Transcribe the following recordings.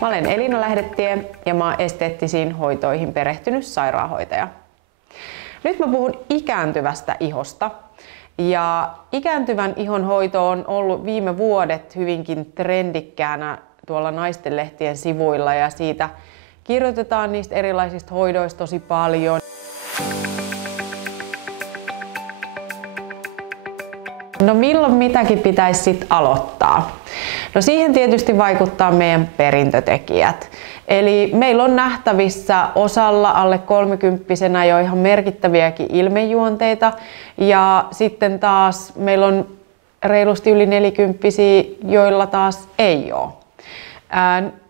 Mä olen Elina Lähdetie ja mä oon esteettisiin hoitoihin perehtynyt sairaanhoitaja. Nyt mä puhun ikääntyvästä ihosta. Ja ikääntyvän ihon hoito on ollut viime vuodet hyvinkin trendikkäänä tuolla naistenlehtien sivuilla ja siitä kirjoitetaan niistä erilaisista hoidoista tosi paljon. No milloin mitäkin pitäisi sitten aloittaa? No siihen tietysti vaikuttaa meidän perintötekijät. Eli meillä on nähtävissä osalla alle 30-vuotiaana jo ihan merkittäviäkin ilmejuonteita ja sitten taas meillä on reilusti yli 40-vuotiaita, joilla taas ei ole.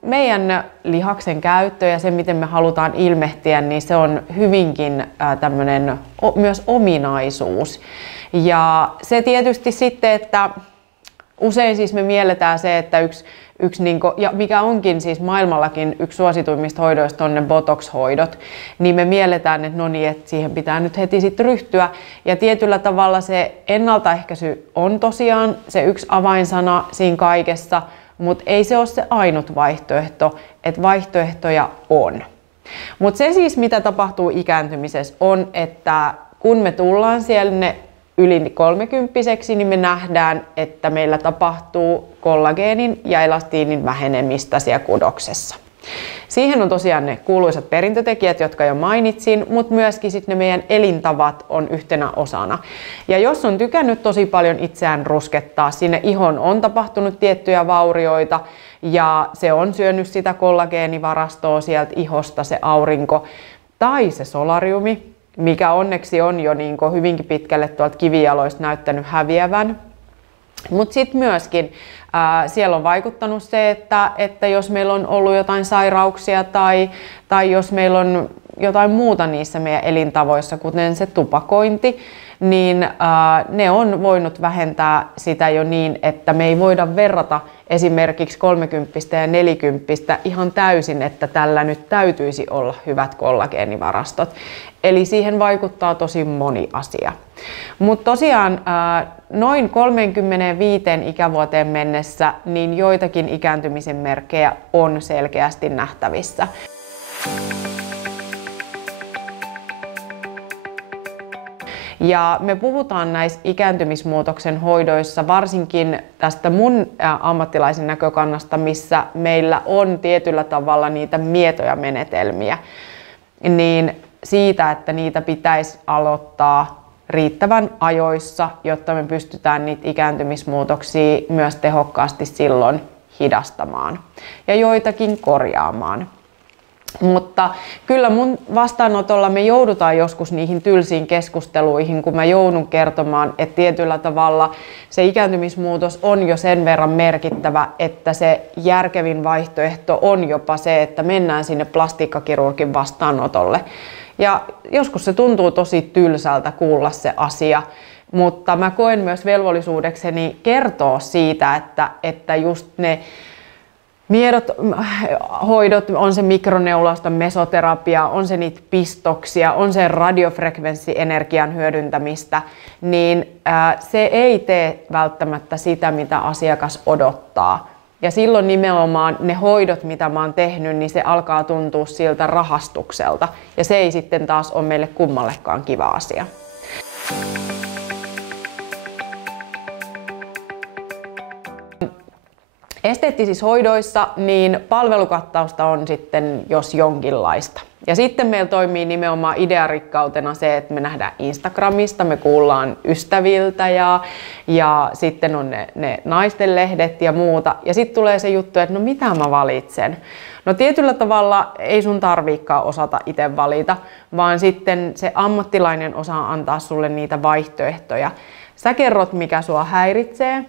Meidän lihaksen käyttö ja se, miten me halutaan ilmehtiä, niin se on hyvinkin tämmöinen myös ominaisuus. Ja se tietysti sitten, että usein siis me mielletään se, että yksi ja mikä onkin siis maailmallakin yksi suosituimmista hoidoista on ne botox-hoidot, niin me mielletään, että no niin, että siihen pitää nyt heti sitten ryhtyä. Ja tietyllä tavalla se ennaltaehkäisy on tosiaan se yksi avainsana siinä kaikessa, mutta ei se ole se ainut vaihtoehto, että vaihtoehtoja on. Mutta se siis, mitä tapahtuu ikääntymisessä, on, että kun me tullaan siellä yli 30-vuotiaaksi, niin me nähdään, että meillä tapahtuu kollageenin ja elastiinin vähenemistä siellä kudoksessa. Siihen on tosiaan ne kuuluisat perintötekijät, jotka jo mainitsin, mutta myöskin sitten ne meidän elintavat on yhtenä osana. Ja jos on tykännyt tosi paljon itseään ruskettaa, sinne ihon on tapahtunut tiettyjä vaurioita ja se on syönyt sitä kollageenivarastoa sieltä ihosta, se aurinko tai se solariumi, mikä onneksi on jo niin hyvinkin pitkälle tuolta kivijaloista näyttänyt häviävän. Mutta sitten myöskin siellä on vaikuttanut se, että jos meillä on ollut jotain sairauksia tai jos meillä on jotain muuta niissä meidän elintavoissa, kuten se tupakointi, niin ne on voinut vähentää sitä jo niin, että me ei voida verrata esimerkiksi 30 ja 40 ihan täysin, että tällä nyt täytyisi olla hyvät kollageenivarastot. Eli siihen vaikuttaa tosi moni asia. Mutta tosiaan noin 35 ikävuoteen mennessä niin joitakin ikääntymisen merkkejä on selkeästi nähtävissä. Ja me puhutaan näissä ikääntymismuutoksen hoidoissa varsinkin tästä mun ammattilaisen näkökannasta, missä meillä on tietyllä tavalla niitä mietoja menetelmiä, niin siitä, että niitä pitäisi aloittaa riittävän ajoissa, jotta me pystytään niitä ikääntymismuutoksia myös tehokkaasti silloin hidastamaan ja joitakin korjaamaan. Mutta kyllä mun vastaanotolla me joudutaan joskus niihin tylsiin keskusteluihin, kun mä joudun kertomaan, että tietyllä tavalla se ikääntymismuutos on jo sen verran merkittävä, että se järkevin vaihtoehto on jopa se, että mennään sinne plastiikkakirurgin vastaanotolle. Ja joskus se tuntuu tosi tylsältä kuulla se asia, mutta mä koen myös velvollisuudekseni kertoa siitä, että just ne miedot hoidot, on se mikroneulausta, mesoterapia, on se niitä pistoksia, on se radiofrekvenssienergian hyödyntämistä, niin se ei tee välttämättä sitä, mitä asiakas odottaa. Ja silloin nimenomaan ne hoidot, mitä mä oon tehnyt, niin se alkaa tuntua siltä rahastukselta. Ja se ei sitten taas ole meille kummallekaan kiva asia. Esteettisissä hoidoissa niin palvelukattausta on sitten jos jonkinlaista. Ja sitten meillä toimii nimenomaan idearikkautena se, että me nähdään Instagramista, me kuullaan ystäviltä ja sitten on ne naistenlehdet ja muuta. Ja sitten tulee se juttu, että no mitä mä valitsen? No tietyllä tavalla ei sun tarviikaan osata itse valita, vaan sitten se ammattilainen osaa antaa sulle niitä vaihtoehtoja. Sä kerrot, mikä sua häiritsee.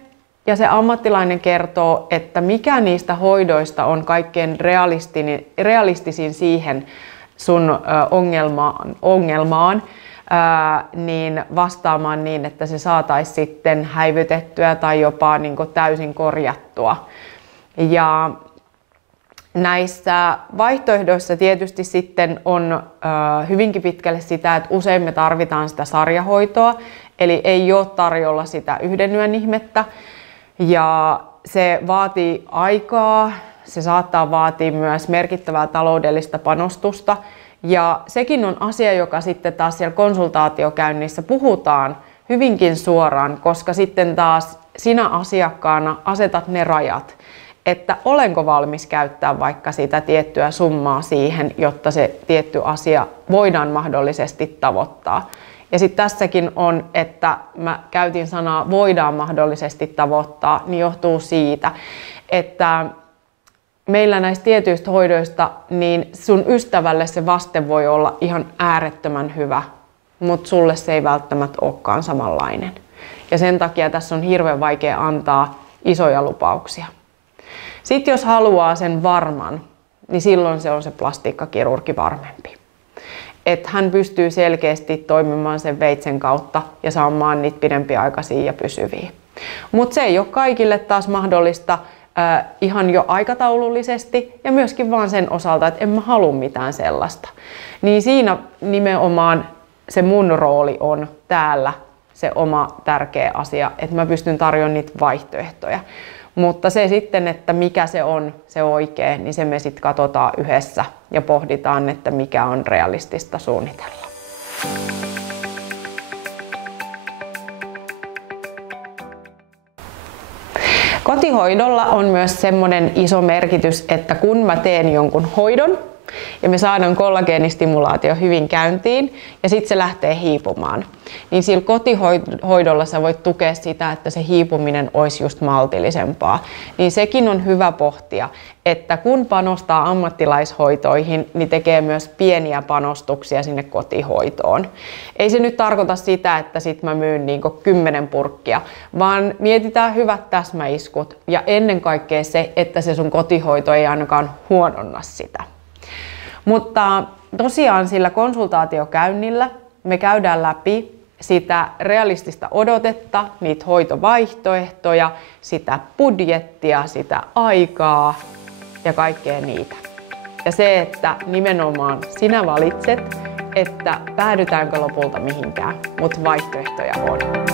Ja se ammattilainen kertoo, että mikä niistä hoidoista on kaikkein realistisin siihen sun ongelmaan, niin vastaamaan niin, että se saataisiin sitten häivytettyä tai jopa niin kuin täysin korjattua. Ja näissä vaihtoehdoissa tietysti sitten on hyvinkin pitkälle sitä, että usein me tarvitaan sitä sarjahoitoa, eli ei ole tarjolla sitä yhden yön ihmettä. Ja se vaatii aikaa, se saattaa vaatia myös merkittävää taloudellista panostusta. Ja sekin on asia, joka sitten taas siellä konsultaatiokäynnissä puhutaan hyvinkin suoraan, koska sitten taas sinä asiakkaana asetat ne rajat, että olenko valmis käyttää vaikka sitä tiettyä summaa siihen, jotta se tietty asia voidaan mahdollisesti tavoittaa. Ja sitten tässäkin on, että mä käytin sanaa voidaan mahdollisesti tavoittaa, niin johtuu siitä, että meillä näistä tietyistä hoidoista, niin sun ystävälle se vaste voi olla ihan äärettömän hyvä, mutta sulle se ei välttämättä olekaan samanlainen. Ja sen takia tässä on hirveän vaikea antaa isoja lupauksia. Sitten jos haluaa sen varman, niin silloin se on se plastiikkakirurgi varmempi. Että hän pystyy selkeästi toimimaan sen veitsen kautta ja saamaan niitä pidempiaikaisia ja pysyviä. Mutta se ei ole kaikille taas mahdollista ihan jo aikataulullisesti ja myöskin vaan sen osalta, että en mä halua mitään sellaista. Niin siinä nimenomaan se mun rooli on täällä se oma tärkeä asia, että mä pystyn tarjoamaan niitä vaihtoehtoja. Mutta se sitten, että mikä se on se oikea, niin se me sitten katsotaan yhdessä ja pohditaan, että mikä on realistista suunnitella. Kotihoidolla on myös semmoinen iso merkitys, että kun mä teen jonkun hoidon ja me saadaan kollageenistimulaatio hyvin käyntiin ja sitten se lähtee hiipumaan, niin sillä kotihoidolla sä voit tukea sitä, että se hiipuminen olisi just maltillisempaa. Niin sekin on hyvä pohtia, että kun panostaa ammattilaishoitoihin, niin tekee myös pieniä panostuksia sinne kotihoitoon. Ei se nyt tarkoita sitä, että sit mä myyn 10 purkkia, vaan mietitään hyvät täsmäiskut ja ennen kaikkea se, että se sun kotihoito ei ainakaan huononna sitä. Mutta tosiaan sillä konsultaatiokäynnillä me käydään läpi sitä realistista odotetta, niitä hoitovaihtoehtoja, sitä budjettia, sitä aikaa ja kaikkea niitä. Ja se, että nimenomaan sinä valitset, että päädytäänkö lopulta mihinkään, mutta vaihtoehtoja on.